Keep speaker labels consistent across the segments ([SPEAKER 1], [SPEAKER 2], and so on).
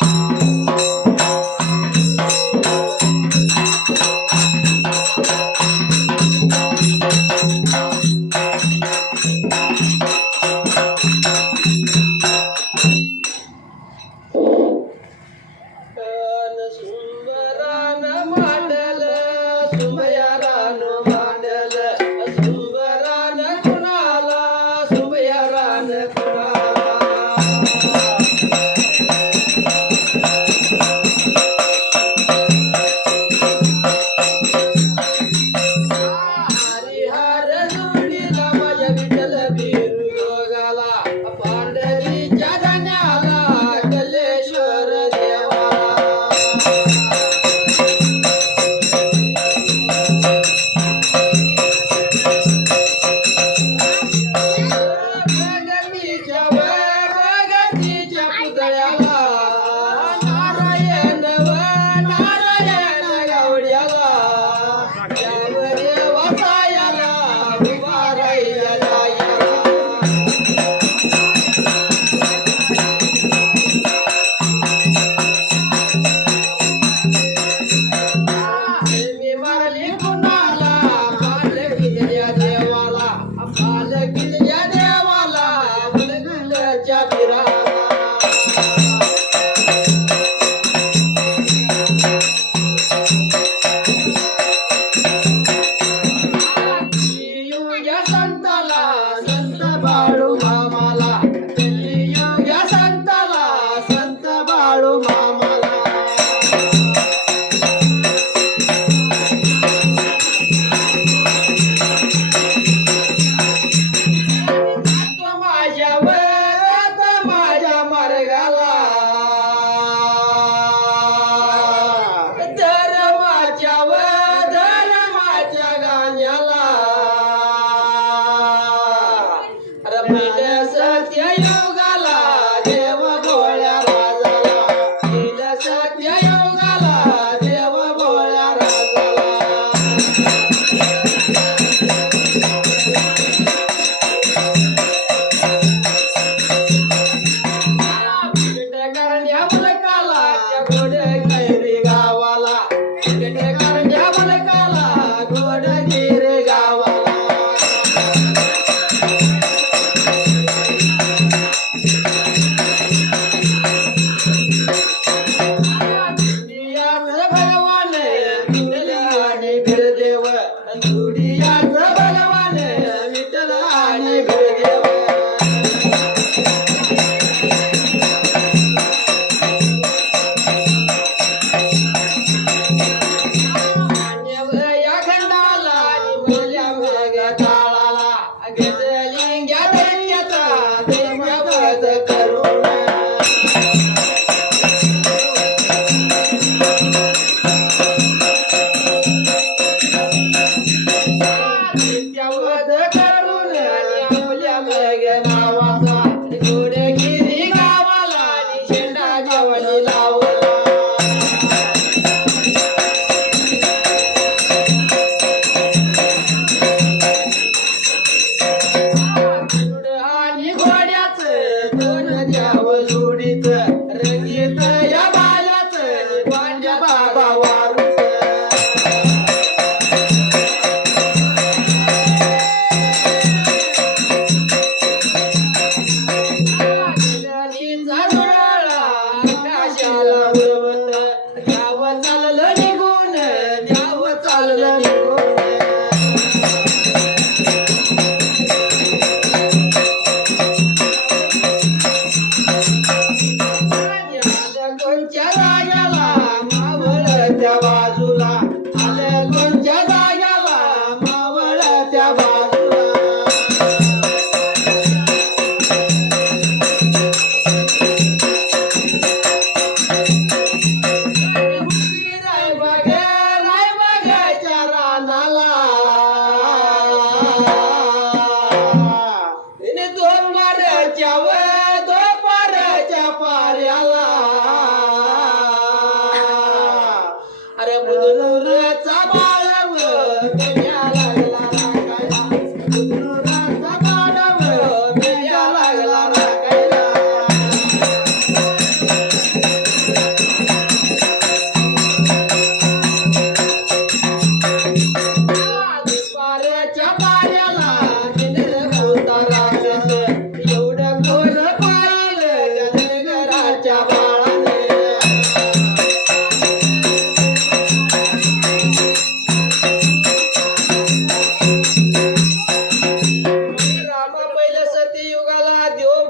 [SPEAKER 1] thank you ಪರಮ ಸತ್ಯ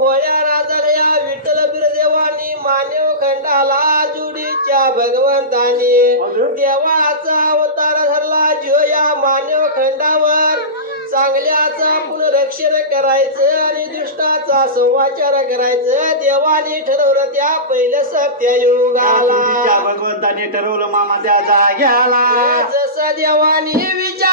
[SPEAKER 1] भोळ्या राजाला विठ्ठल बिरदेवानी मानव खंडाला जुडीच्या भगवंतानी देवाचा अवतार धरला. जो या मानव खंडावर चांगल्याचा पुनरक्षण करायचं आणि दुष्टाचा संवाचार करायचं. देवाने ठरवलं त्या पहिलं सत्ययुगाला
[SPEAKER 2] भगवंतानी ठरवलं मामा त्या जाग्याला.
[SPEAKER 1] जसं देवानी विचार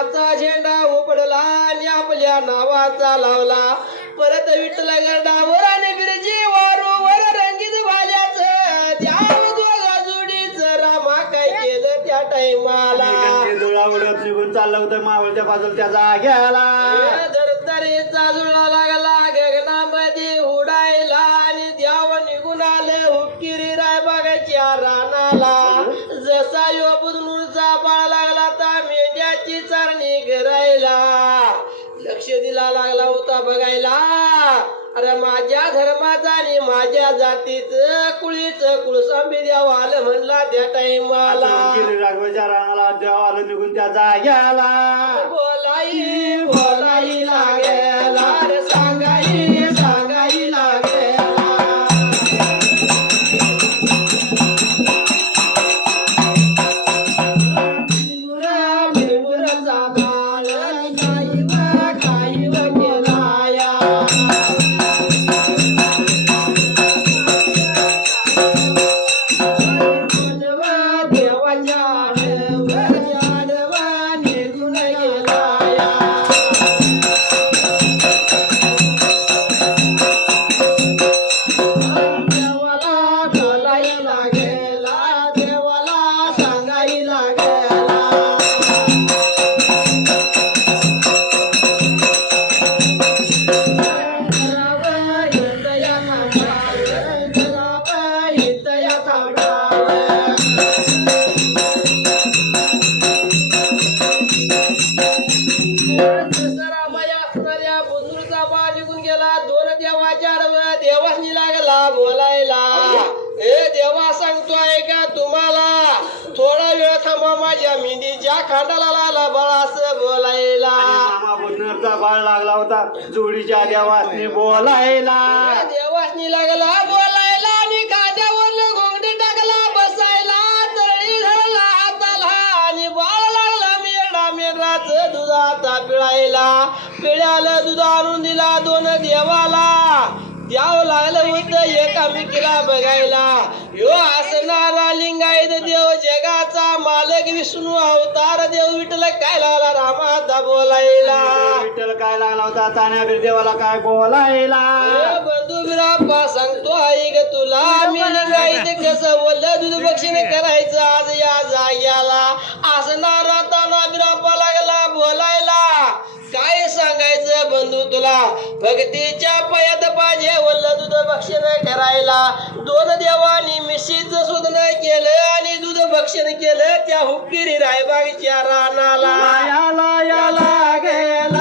[SPEAKER 1] दैत्याचा झेंडा उपडला आणि आपल्या नावाचा लावला. परत विठ्ठल गरडावर आणि बिरजी वारूवर रंगीत भाल्याच त्या दोघा जोडीच रामा काय केलं त्या टाइमाला
[SPEAKER 2] डोळा उडत निघून चाललं होतं मावळच्या बाजूला त्या जाग्याला.
[SPEAKER 1] माझ्या जातीचं कुळीचं कुळसांबी द्यावं आलं म्हणला त्या टाइमाला
[SPEAKER 2] राघवाच्या राणाला देव आलं निघून त्या जाग्याला.
[SPEAKER 1] बोलाई like मेंढीच्या खांडाला लागला बळास बोलायला.
[SPEAKER 2] मामा बाळ लागला होता. जोडीच्या देवासने बोलायला.
[SPEAKER 1] देवासनी लागला बोलायला आणि खाद्यावर घोंगडी टाकला बसायला. तळी धरला हाताला आणि बाळ लागला मेढा मेढाच दुधाचा पिळायला. पिळ्याला दूध आणून दिला दोन देवाला. द्यावं लागलं होतं एकामेकीला बघायला. यो असणारा लिंगायत देव जगाचा मालक विष्णू अवतार देव विठ्ठल काय लागला रामाचा बोलायला?
[SPEAKER 2] विठ्ठल काय लागला होता? तान्याबीर देवाला काय बोलायला?
[SPEAKER 1] बंधू बिराप्पा सांगतो ऐक तुला मी लिंगायत कसं बोललं? दूध बक्षीण करायचं आज या जाग्याला. असणारा ताना बिराप्पा लागला बोलायला. काय सांगायचं बंधू तुला? भक्तीच्या भक्षण करायला दोन देवानी मिशीच शोधन केलं आणि दूध भक्षण केलं त्या हुक्किरी रायबागच्या रानाला.
[SPEAKER 2] याला याला
[SPEAKER 1] गेला.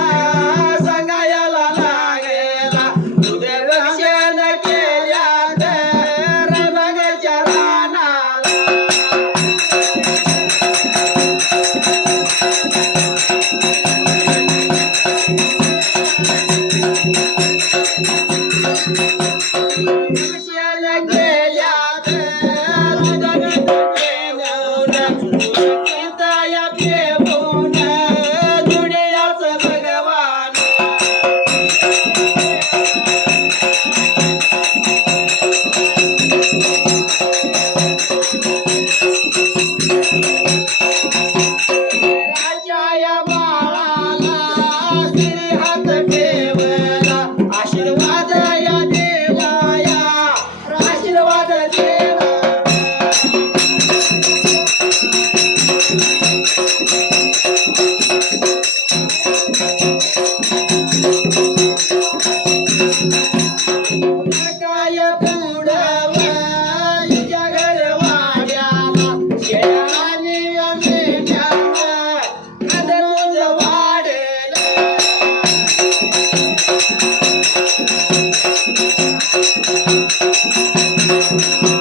[SPEAKER 1] Thank you.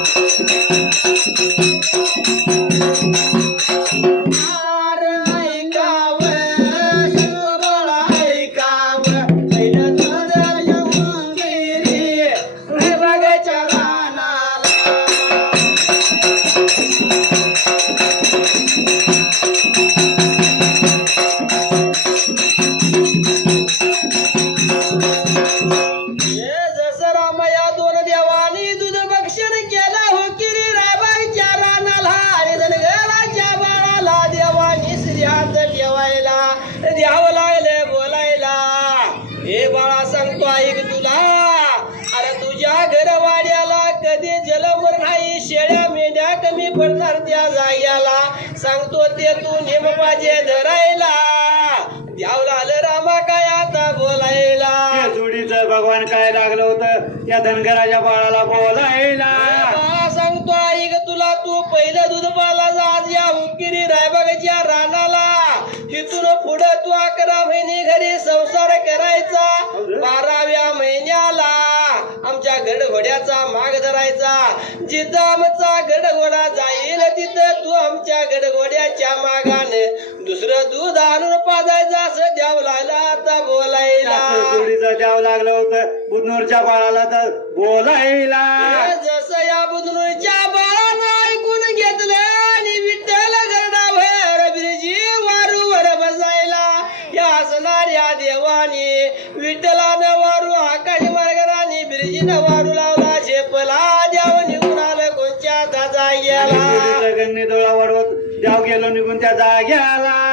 [SPEAKER 1] त्या जाग्याला सांगतो ते तू नेम पाहिजे धरायला. द्यावला आलं रामा काय आता बोलायला?
[SPEAKER 2] जोडीचं भगवान काय लागलं होतं? या धनगराच्या बाळाला बोलायला.
[SPEAKER 1] सांगतो ऐक तुला तू पहिलं दूध पाला आज या रायबागाच्या रानाला. इथून पुढे तू अकरा महिने घरी संसार करायचा. बाराव्या महिन्याला आमच्या गडघोड्याचा माग धरायचा. जिथं आमचा गडघोडा जाईल आमच्या गडघोड्याच्या मागाने. दुसरं दूध आणून पाजायचं असं द्यावं लागलं आता बोलायला.
[SPEAKER 2] जोडीचं द्यावं लागलं होतं. बुधनूरच्या बाळाला तर बोलायला.
[SPEAKER 1] जसं या बुधनूरच्या बाळानं ऐकून घेतलं आणि विठ्ठल गरडाभर बिरजी वारूवर बसायला. या असणाऱ्या देवानी विठ्ठलानं वारू आकाश मार्गराने बिरजीनं वारू गेलो
[SPEAKER 2] निघून त्या जाग्याला.